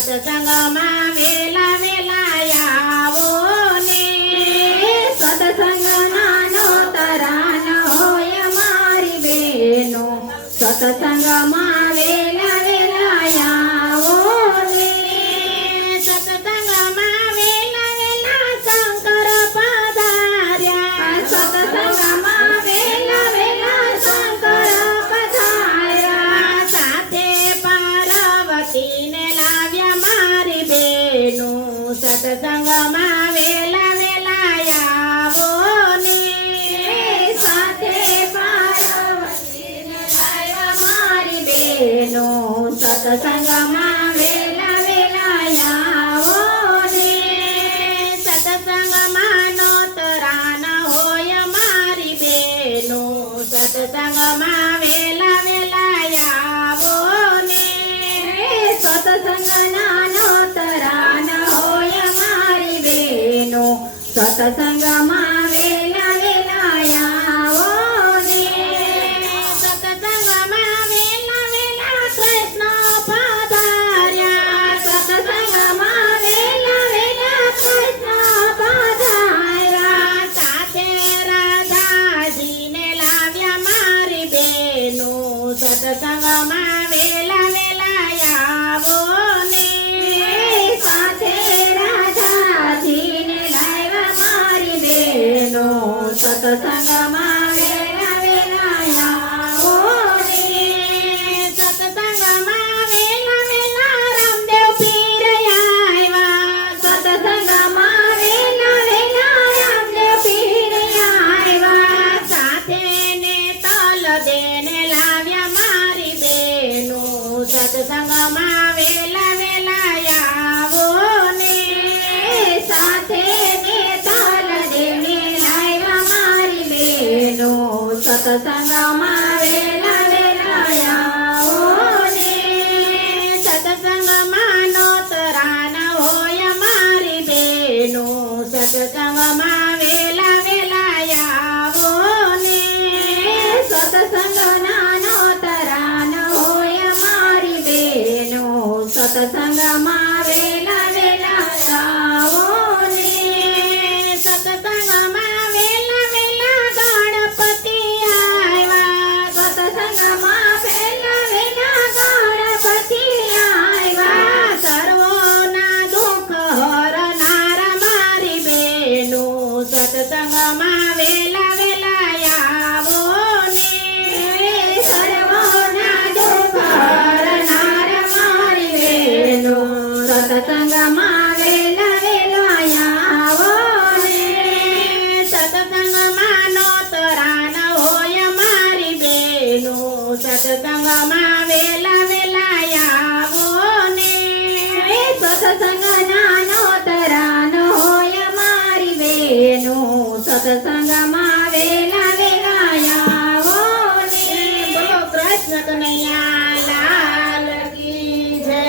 સત્સંગમાં વેલા વેલા આવો ને સત્સંગના નો તરાન હોય મારી બેનો સત્સંગમાં વેલા વેલા આવો ને સત્સંગમાં વેલા વેલા શંકર પધાર્યા સત્સંગમાં વેલા વેલા શંકર પધાર્યા સાથે પાર્વતીને લાવ્યા મારી બેનો સત્સંગમાં વેલા વેલા આવો ને સાથે પાર્વતીને લાવ્યા મારી બેનો સત્સંગમાં વેલા વેલા આવો ને સત્સંગમાં નો તરાન હોય મારી બેનો સત્સંગમાં વેલા વેલા આવો ને સત્સંગના નો તરાન હોય મારી બેનો સત્સંગમાં વેલા વેલા આવો ને સત્સંગમાં વેલા વેલા કૃષ્ણ પધાર્યા સત્સંગમાં વેલા વેલા કૃષ્ણ પધાર્યા સાથે રાધાજીને લાવ્યા મારી બેનો સત્સંગમાં વેલા વેલા આવો ને સાથે રાધાજીને લાવ્યા મારી બેનો સત્સંગમાં વેલા વેલા આવો ને સત્સંગમાં વેલા વેલા રામદેવ પીર આવ્યા સત્સંગમાં વેલા વેલા રામદેવ પીર આવ્યા સાથે ને તલ દેને લાવ્યા મારી બેનો સત્સંગમાં વેલા વેલા આવો ને સાથે ને તાલ દેને લાવ્યા મારી બેનો સત્સંગમાં વેલા વેલા આવો ને સત્સંગમાં નો તરાન હોય મારી બેનો સત્સંગમાં વેલા વેલા આવો ને સત્સંગના નો તરાન હોય મારી બેનો સત્સંગમાં વેલા વેલા આવો ને સત્સંગમાં વેલા વેલા ગણપતિ આવ્યા સત્સંગમાં વેલા વેલા ગણપતિ આવ્યા સર્વોના દુઃખ હરનાર મારી બેનો સત્સંગમાં વેલા વેલા આવો ને સર્વોના દુઃખ હરનાર મારી બેનો સત્સંગમાં વેલા વેલા આવો ને સત્સંગમાં નો તરાન હોય મારી બેનો સત્સંગમાં વેલા વેલા આવો ને સત્સંગના નો તરાન હોય મારી બેનો સત્સંગમાં વેલા વેલા આવો ને બોલો કૃષ્ણ કનૈયા લાલ કી જય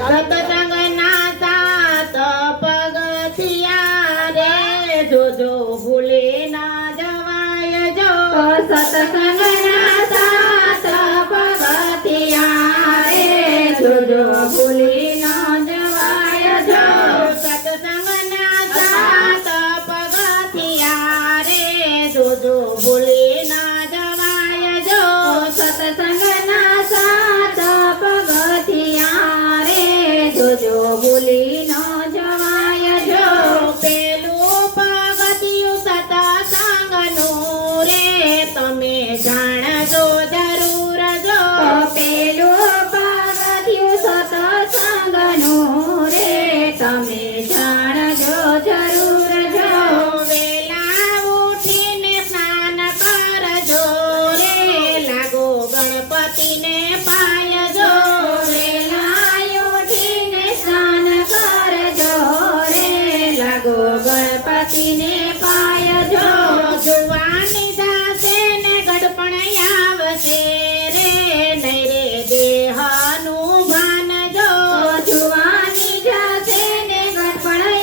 સત્સંગના સાત પગથિયા રે જોજો ભૂલે ના જવાય જો સત્સંગના સાત પગથિયા રે જોજો ભૂલી ન જવાય જો સત્સંગના સાત પગથિયા રે જોજો ભૂલે ના જવાય જો સત્સંગના સાત પગથિયા રે જોજો ભૂલી ન જવાય જો પેલું પગથિયું સત્સંગનું રે તમે જાણજો જરૂર જો પેલું પગથિયું સત્સંગનું રે તમે જાણજો જરૂર જો વેલા ઉઠીને સ્નાન કરજો રે લાગો ગણપતિને પાય જો વેલા ઉઠીને સ્નાન કરજો રે લાગો ગણપતિને પાય જો જુવાની જાશે ને ગડપણ આવશે રે નહીં રે દેહનું ભાન જો જુવાની જાતે ને ગણપણ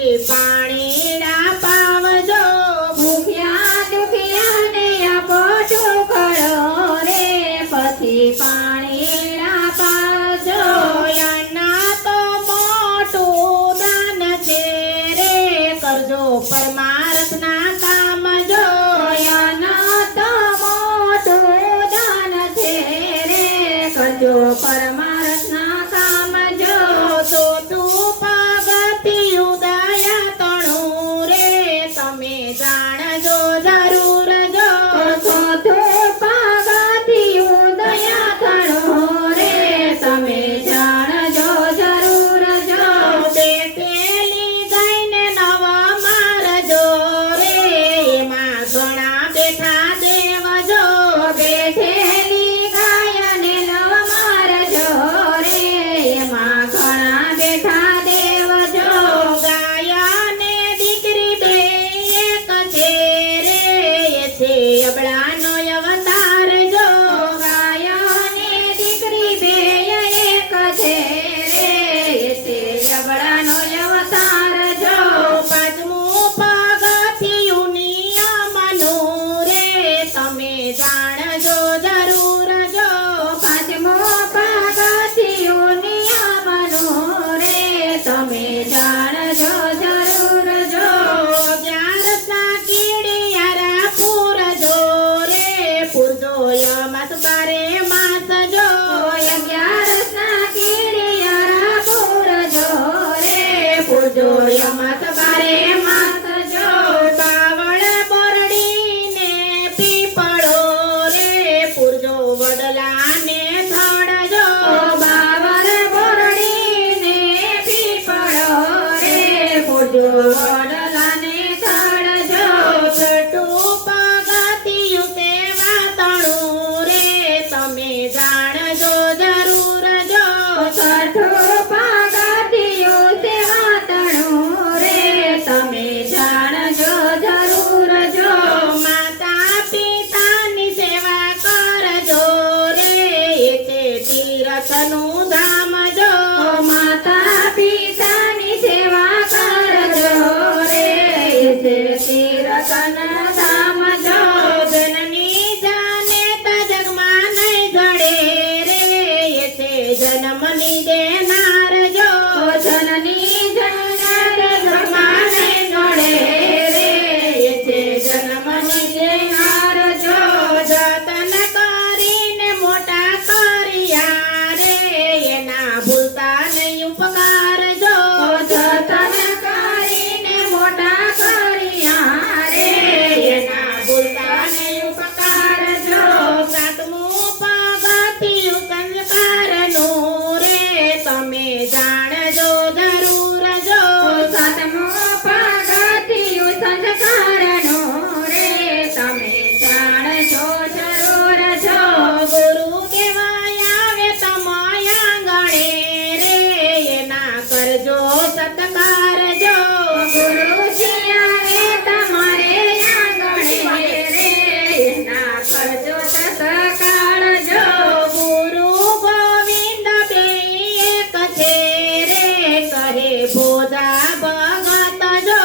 પછી પાણીના પાવજો ભૂખ્યા દુખિયાને આપો ટુકડો રે પછી પાણીના પાજો યાના તો મોટું દાન છે રે કરજો પરમાર્થના કામ જો યાના તો મોટું દાન છે રે કરજો પરમાર્થના કામ જો તો તું પગથિયું દયા તણું રે તમે જાણજો જરૂર જો ચોથું પગથિયું દયા તણો રે તમે જાણજો જરૂર જો બેઠેલી ગાયને નવા મારજો રે એમાં ઘણા બેઠા દેવજો બેઠેલી ગાયને નવ મારજો રે એમાં ઘણા બેઠા દેવજો ગાયને દીકરી બે એક છે રે એ છે અબળાનો અવતાર જો ગાયોની દીકરી બે એક છે રે એ તે જબડાનો અવતાર જો પાંચમું પગથિયું નિયમનું રે તમે જાણજો જરૂર જો પાંચમો પગથિયું નિયમનું રે તમે જાણજો જરૂર જો અગિયારસના કીડિયારા પૂરજો રે પૂરજો યમસ બારે માસ જો 11ના કીડિયારા પૂરજો રે પૂરજો યમસ બારે માસ જો બાવળ બોરડીને પીપળો રે પૂરજો વડલાને થડજો બાવર બોરડીને પીપળો રે પૂજો વડલાને થડજો છઠ્ઠું પગથિયું સેવા તણું રે તમે જાણજો જરૂર જો છઠ્ઠું પગથિયું સેવા તણું રે તમે જાણજો જરૂર જો માતા પિતાની સેવા કરજો રે એ છે તીરથનું ધામ જો માતા પિતાની સેવા કરજો રે તે તીરથના ધામ જો જનની જાને ત જગમાં નહીં જડે રે એ છે જન્મની દેનાર જો જનની જનને ધર્માને જોડે રે એ છે જન્મની દેનાર જો જતન કરીને મોટા કર્યા રે એના ભૂલતા નહીં ઉપકાર જો જતન કરીને મોટા કર્યા રે એના ભૂલતા નહીં ઉપકાર જો સાતમું પગથિયું સંસ્કારનું રે તમે જાણજો જરૂર જો સાતમો પગથિયું સંસ્કારનું રે તમે જાણજો જરૂર જો ગુરુ કહેવાય આવે તમાયા આંગણે રે એના કરજો સત્કાર જો ગુરુજી આવે તમારે આંગણે રે એના કરજો સત્કાર જો ગુરુ ગોવિંદ બે એક છે રે કહે બોધા ભગત જો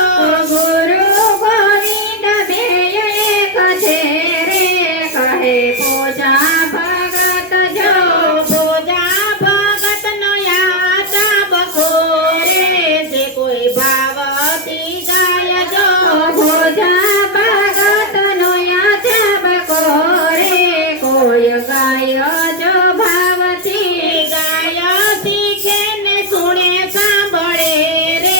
ગુરુ ગોવિંદ બે એક છે રે કહે પૂજા ભગત જો બોધા ભગત નો યાચા બખો રે જે કોઈ ભાવથી ગાય જો પૂજા ભગત નો યાચા બકો રે કોઈ ગાય જો ભાવથી ગાય શીખે ને સુણે સાંભળે રે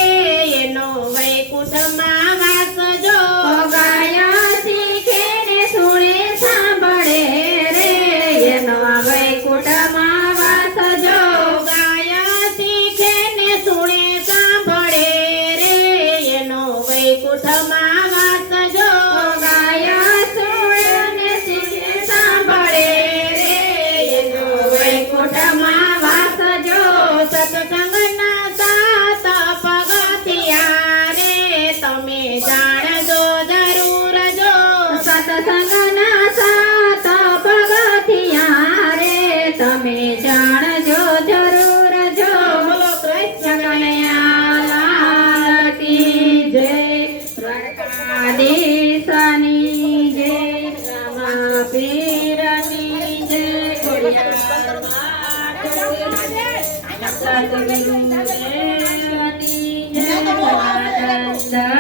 સતગુરુ દેવની જય.